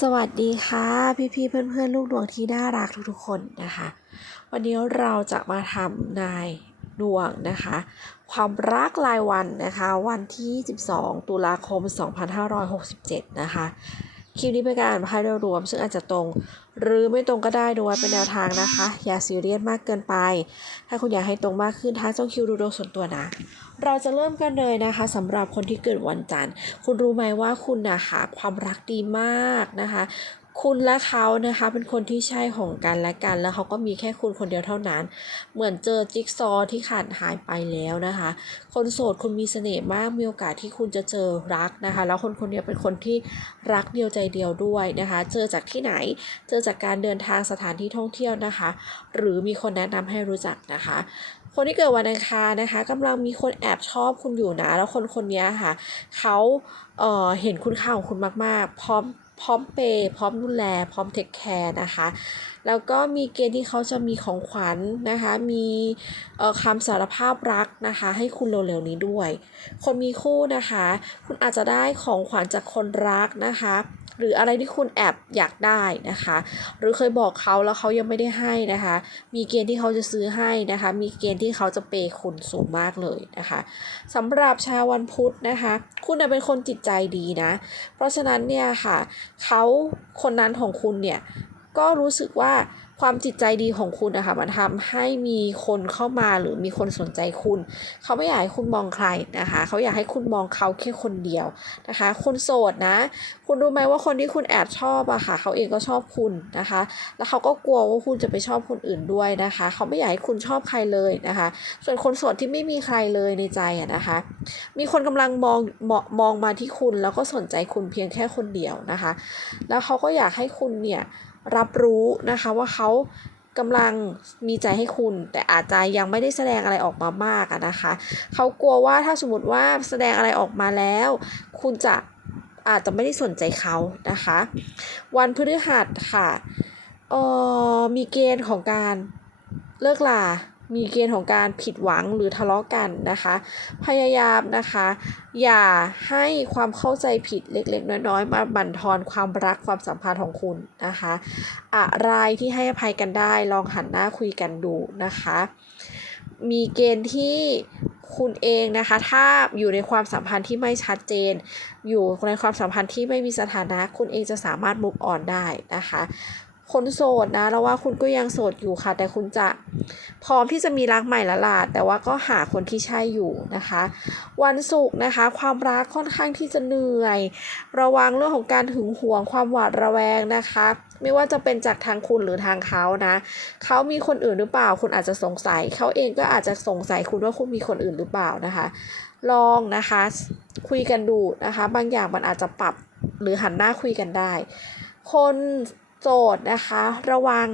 สวัสดีค่ะ พี่ๆเพื่อนๆ ลูกดวงที่น่ารักทุกๆคนนะคะ วันนี้เราจะมาทำนายดวงนะคะ ความรักรายวันนะคะ วันที่ 12 ตุลาคม 2567 นะคะ คลิปนี้เป็นการอ่านไพ่โดยรวม ซึ่งอาจจะตรง หรือไม่ตรงก็ได้ดูไว้เป็นแนวทางนะคะ อย่าซีเรียสมากเกินไป ถ้าคุณอยากให้ตรงมากขึ้นท้าจ้องคิวดูดวงส่วนตัวนะ เราจะเริ่มกันเลยนะคะสำหรับคนที่เกิดวันจันทร์ คุณรู้ไหมว่าคุณนะคะความรักดีมากนะคะ คุณและเขานะคะ เป็นคนที่ใช่ของกันและกัน แล้วเขาก็มีแค่คุณคนเดียวเท่านั้น เหมือนเจอจิ๊กซอว์ที่ขาดหายไปแล้วนะคะ คนโสดคุณมีเสน่ห์มากมีโอกาสที่คุณจะเจอรักนะคะ แล้วคนคนนี้เป็นคนที่รักเดียวใจเดียวด้วยนะคะ เจอจากที่ไหน เจอจากการเดินทางสถานที่ท่องเที่ยวนะคะ หรือมีคนแนะนำให้รู้จักนะคะคนที่เกิดวันอังคารนะคะกำลังมีคนแอบชอบคุณอยู่นะ แล้วคนคนนี้ค่ะเขาเออเห็นคุณค่าของคุณมากๆ พร้อม พร้อมเปย์พร้อมดูแล พร้อมเทคแคร์นะคะ แล้วก็มีเกณฑ์ที่เขาจะมีของขวัญนะคะ มีคำสารภาพรักนะคะ ให้คุณเร็วๆนี้ด้วย คนมีคู่นะคะ คุณอาจจะได้ของขวัญจากคนรักนะคะ หรืออะไรที่คุณแอบอยากได้นะคะ หรือเคยบอกเขาแล้วเขายังไม่ได้ให้นะคะ มีเกณฑ์ที่เขาจะซื้อให้นะคะ มีเกณฑ์ที่เขาจะเปย์คุณสูงมากเลยนะคะสำหรับชาววันพุธนะคะ คุณเป็นคนจิตใจดีนะ เพราะฉะนั้นเนี่ยค่ะเขาคนนั้นของคุณเนี่ยก็รู้สึกว่า ความจิตใจดีของคุณนะคะมันทำให้มีคนเข้ามาหรือมีคนสนใจคุณ เขาไม่อยากให้คุณมองใครนะคะ เขาอยากให้คุณมองเขาแค่คนเดียวนะคะ คุณโสดนะ คุณรู้ไหมว่าคนที่คุณแอบชอบอะค่ะ เขาเองก็ชอบคุณนะคะ แล้วเขาก็กลัวว่าคุณจะไปชอบคนอื่นด้วยนะคะ เขาไม่อยากให้คุณชอบใครเลยนะคะ ส่วนคนโสดที่ไม่มีใครเลยในใจอะนะคะ มีคนกำลังมองมองมองมาที่คุณแล้วก็สนใจคุณเพียงแค่คนเดียวนะคะ แล้วเขาก็อยากให้คุณเนี่ย รับรู้นะคะว่าเขากำลังมีใจให้คุณ แต่อาจจะยังไม่ได้แสดงอะไรออกมามากนะคะ เขากลัวว่าถ้าสมมติว่าแสดงอะไรออกมาแล้ว คุณจะอาจจะไม่ได้สนใจเขานะคะ วันพฤหัสค่ะออมีเกณฑ์ของการเลิกลา มีเกณฑ์ของการผิดหวังหรือทะเลาะกันนะคะ พยายามนะคะ อย่าให้ความเข้าใจผิดเล็กๆ น้อยๆ มาบั่นทอนความรักความสัมพันธ์ของคุณนะคะ อะไรที่ให้อภัยกันได้ลองหันหน้าคุยกันดูนะคะ มีเกณฑ์ที่คุณเองนะคะ ถ้าอยู่ในความสัมพันธ์ที่ไม่ชัดเจน อยู่ในความสัมพันธ์ที่ไม่มีสถานะ คุณเองจะสามารถมุกอ่อนได้นะคะ คนโสดนะแล้วว่าคุณก็ยังโสดอยู่ค่ะ แต่คุณจะพร้อมที่จะมีรักใหม่ละล่ะแต่ว่าก็หาคนที่ใช่อยู่นะคะ วันศุกร์นะคะ ความรักค่อนข้างที่จะเหนื่อย ระวังเรื่องของการหึงหวงความหวาดระแวงนะคะ ไม่ว่าจะเป็นจากทางคุณหรือทางเขานะ เขามีคนอื่นหรือเปล่า คุณอาจจะสงสัย เขาเองก็อาจจะสงสัยคุณว่าคุณมีคนอื่นหรือเปล่านะคะ ลองนะคะ คุยกันดูนะคะ บางอย่างมันอาจจะปรับหรือหันหน้าคุยกันได้ คน โสดนะคะ ระวัง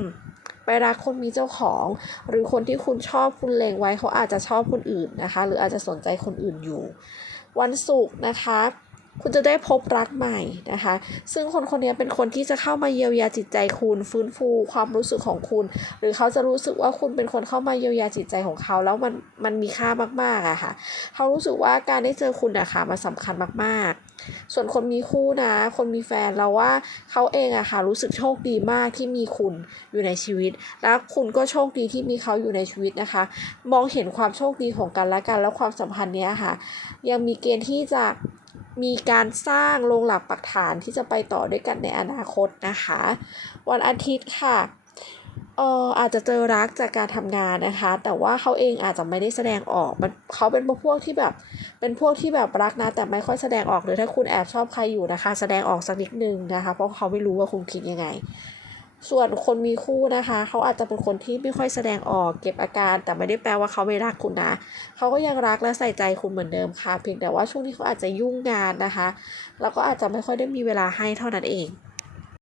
ไปรักคนมีเจ้าของ หรือคนที่คุณชอบคุณเลงไว้เขาอาจจะชอบคนอื่นนะคะ หรืออาจจะสนใจคนอื่นอยู่ วันศุกร์นะคะ คุณจะได้พบรักใหม่นะคะ ซึ่งคนคนนี้เป็นคนที่จะเข้ามาเยียวยาจิตใจคุณ ฟื้นฟูความรู้สึกของคุณ หรือเขาจะรู้สึกว่าคุณเป็นคนเข้ามาเยียวยาจิตใจของเขา แล้วมันมันมีค่ามากๆอะค่ะ เขารู้สึกว่าการได้เจอคุณอะค่ะมันสำคัญมากๆส่วนคนมีคู่นะ คนมีแฟนเราว่าเขาเองอะค่ะรู้สึกโชคดีมากที่มีคุณอยู่ในชีวิต แล้วคุณก็โชคดีที่มีเขาอยู่ในชีวิตนะคะ มองเห็นความโชคดีของกันและกัน แล้วความสัมพันธ์เนี้ยค่ะ ยังมีเกณฑ์ที่จะ มีการสร้างลงหลักปักฐานที่จะไปต่อด้วยกันในอนาคตนะคะ วันอาทิตย์ค่ะเอออาจจะเจอรักจากการทำงานนะคะ แต่ว่าเขาเองอาจจะไม่ได้แสดงออกมันเขาเป็นพวกที่แบบเป็นพวกที่แบบรักนะ แต่ไม่ค่อยแสดงออกหรือถ้าคุณแอบชอบใครอยู่นะคะ แสดงออกสักนิดนึงนะคะ เพราะเขาไม่รู้ว่าคุณคิดยังไง ส่วนคนมีคู่นะคะ เขาอาจจะเป็นคนที่ไม่ค่อยแสดงออกเก็บอาการ แต่ไม่ได้แปลว่าเขาไม่รักคุณนะเขาก็ยังรักและใส่ใจคุณเหมือนเดิมค่ะ เพียงแต่ว่าช่วงนี้เขาอาจจะยุ่งงานนะคะ แล้วก็อาจจะไม่ค่อยได้มีเวลาให้เท่านั้นเอง